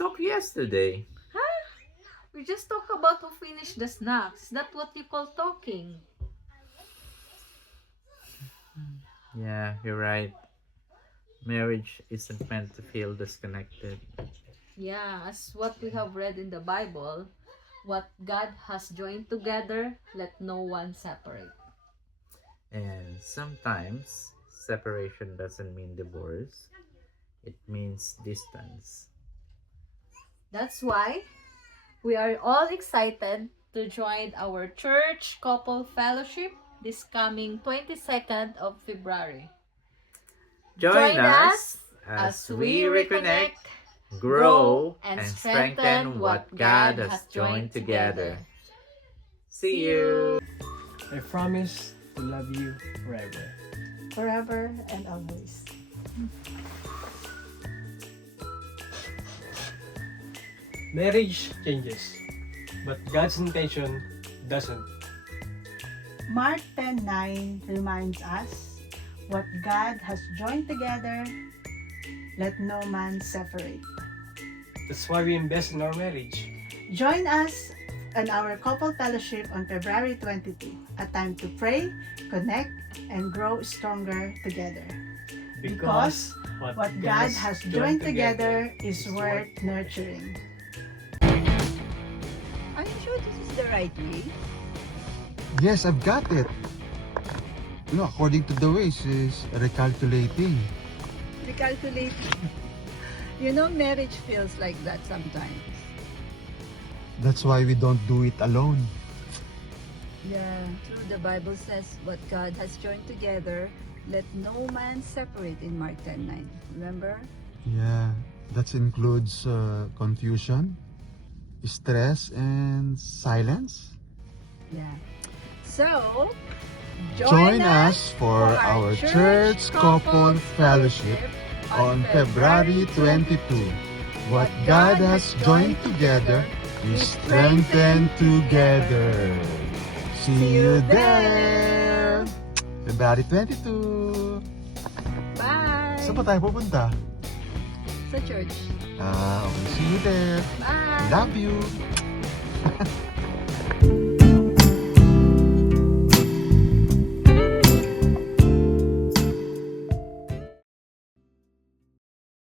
talked yesterday. Huh? We just talk about who finished the snacks. Is that what you call talking? Yeah, you're right. Marriage isn't meant to feel disconnected. Yeah, as what we have read in the Bible, what God has joined together, let no one separate. And sometimes separation doesn't mean divorce, it means distance. That's why we are all excited to join our church couple fellowship this coming 22nd of February. Join us as we reconnect, grow, and strengthen what God has joined together. See you! I promise to love you forever. Forever and always. Marriage changes, but God's intention doesn't. Mark 10:9 reminds us, what God has joined together, let no man separate. That's why we invest in our marriage. Join us on our couple fellowship on February 22, a time to pray, connect, and grow stronger together. Because what God has joined together is worth nurturing. Are you sure this is the right way? Yes, I've got it. According to the ways is recalculating. Recalculating. You know, marriage feels like that sometimes. That's why we don't do it alone. Yeah, true. The Bible says, what God has joined together, let no man separate in Mark 10:9. Remember? Yeah, that includes confusion, stress, and silence. Yeah. So, Join us for our church couple fellowship on February 22. What God has joined together, we strengthen together. See you there! February 22. Bye! Saan pa tayo pupunta? Sa church. Okay, see you there. Bye! Love you.